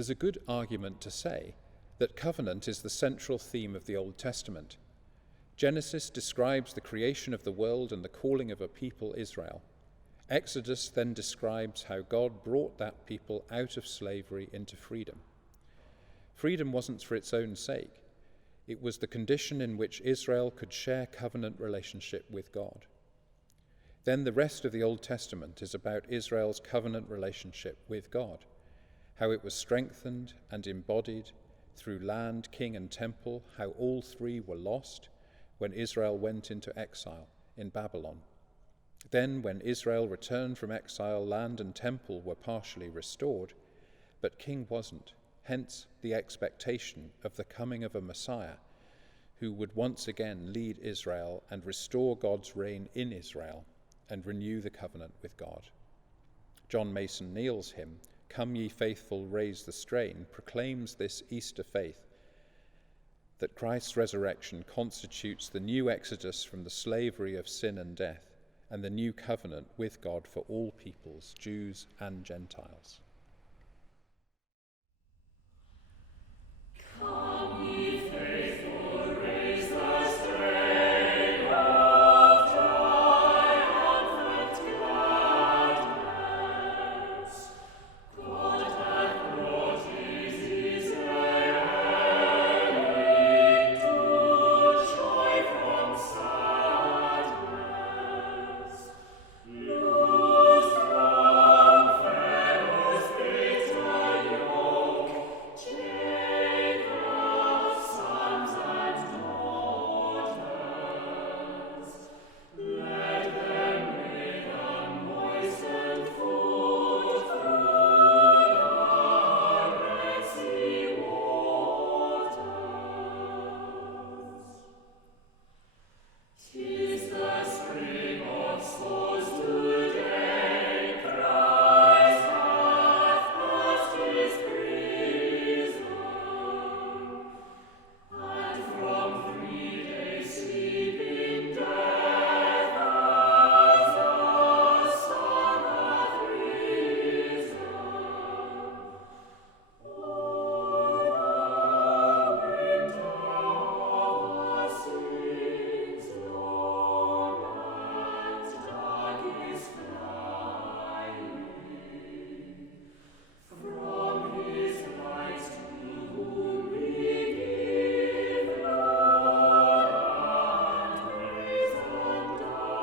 There's a good argument to say that covenant is the central theme of the Old Testament. Genesis describes the creation of the world and the calling of a people, Israel. Exodus then describes how God brought that people out of slavery into freedom. Freedom wasn't for its own sake. It was the condition in which Israel could share covenant relationship with God. Then the rest of the Old Testament is about Israel's covenant relationship with God, how it was strengthened and embodied through land, king, and temple, how all three were lost when Israel went into exile in Babylon. Then, when Israel returned from exile, land and temple were partially restored, but king wasn't, hence the expectation of the coming of a Messiah who would once again lead Israel and restore God's reign in Israel and renew the covenant with God. John Mason Neale's hymn, "Come Ye Faithful, Raise the Strain," proclaims this Easter faith, that Christ's resurrection constitutes the new exodus from the slavery of sin and death, and the new covenant with God for all peoples, Jews and Gentiles. Come ye faithful, raise the strain of triumphant gladness. God hath brought his Israeli to joy from sadness. Loose from Pharaoh's bitter yoke, Jacob's sons and daughters. Let them with unmoistened foot through the Red Sea waters. 'Tis the spring of souls today, Christ hath burst his prison, and from 3 days sleeping death as the sun hath risen. O'er the winter of the sins, long and dark is flying. From his light to whom we give glory and praise undying.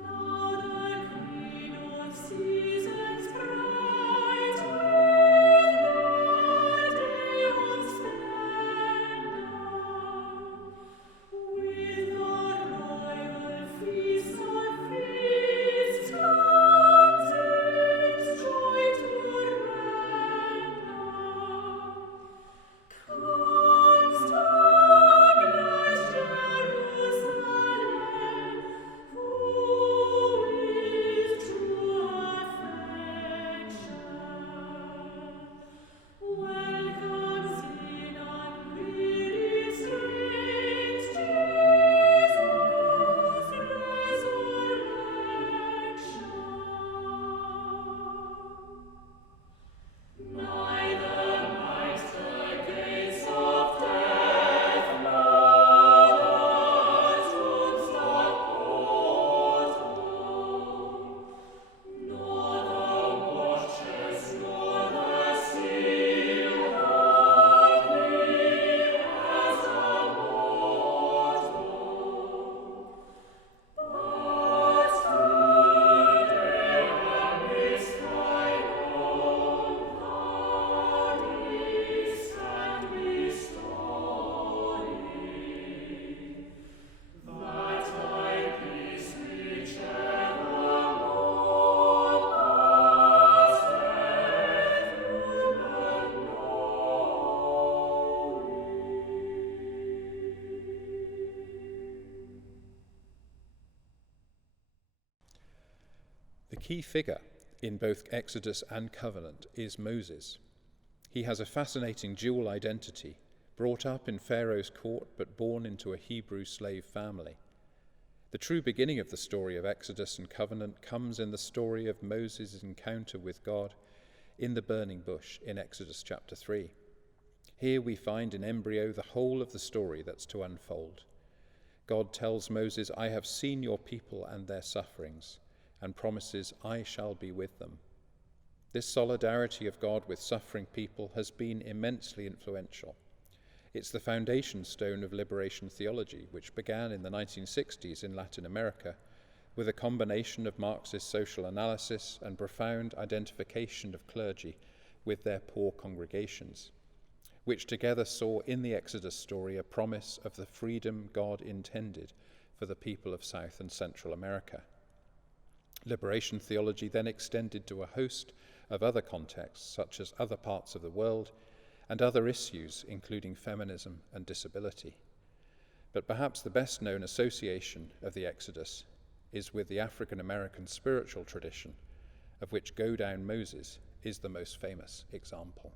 Now the Queen of seasons bright, with the day of splendor, with the royal feast of feasts, comes its joy to render. Comes to glad Jerusalem, who with true affection welcomes in unwearied strength Jesus' resurrection. Neither might the gates of death nor the tomb's dark portal, nor the watchers nor the seal hold me as a mortal. But today amidst thine own thou didst and restoring, that thy peace which evermore passeth human The key figure in both Exodus and Covenant is Moses. He has a fascinating dual identity, brought up in Pharaoh's court but born into a Hebrew slave family. The true beginning of the story of Exodus and covenant comes in the story of Moses' encounter with God in the burning bush in Exodus chapter 3. Here we find in embryo the whole of the story that's to unfold. God tells Moses, "I have seen your people and their sufferings," and promises, "I shall be with them." This solidarity of God with suffering people has been immensely influential. It's the foundation stone of liberation theology, which began in the 1960s in Latin America with a combination of Marxist social analysis and profound identification of clergy with their poor congregations, which together saw in the Exodus story a promise of the freedom God intended for the people of South and Central America. Liberation theology then extended to a host of other contexts, such as other parts of the world and other issues, including feminism and disability. But perhaps the best known association of the Exodus is with the African American spiritual tradition, of which Go Down Moses is the most famous example.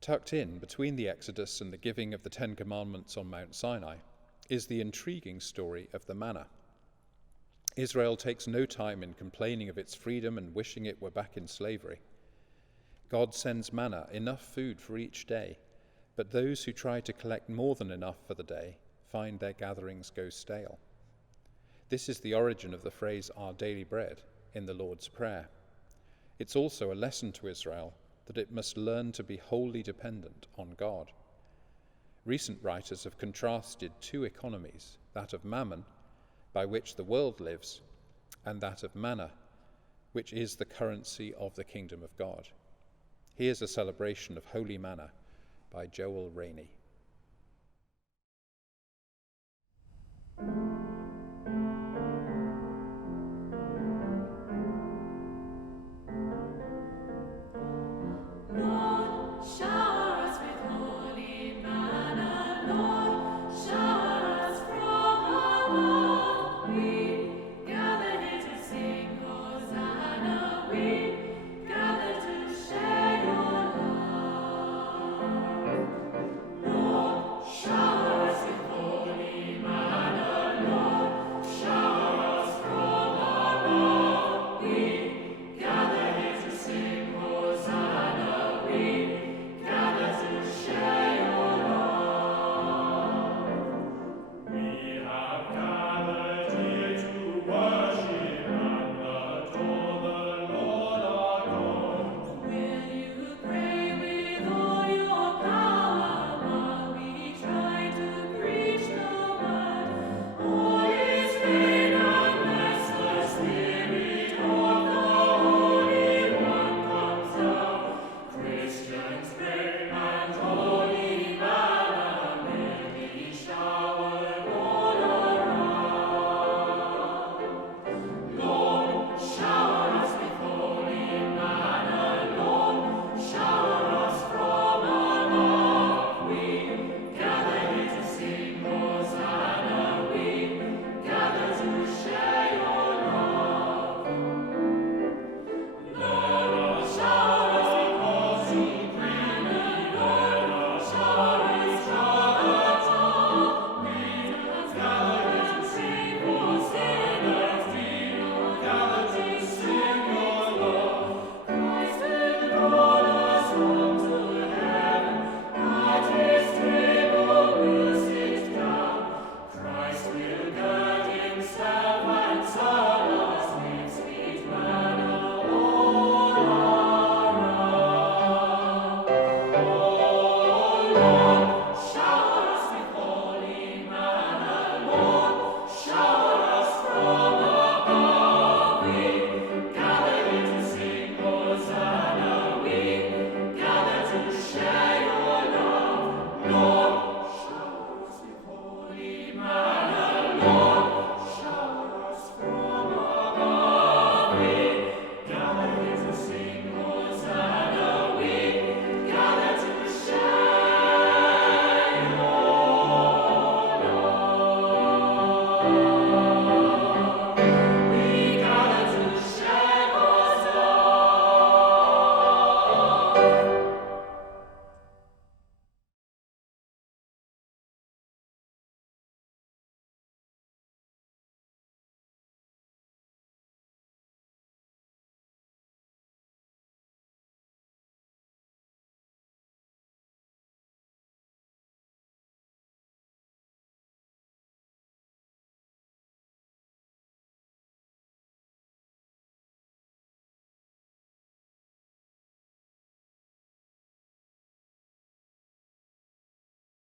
Tucked in between the Exodus and the giving of the Ten Commandments on Mount Sinai is the intriguing story of the manna. Israel takes no time in complaining of its freedom and wishing it were back in slavery. God sends manna, enough food for each day, but those who try to collect more than enough for the day find their gatherings go stale. This is the origin of the phrase "our daily bread" in the Lord's Prayer. It's also a lesson to Israel that it must learn to be wholly dependent on God. Recent writers have contrasted two economies, that of mammon, by which the world lives, and that of manna, which is the currency of the kingdom of God. Here's a celebration of Holy Manna by Joel Raney.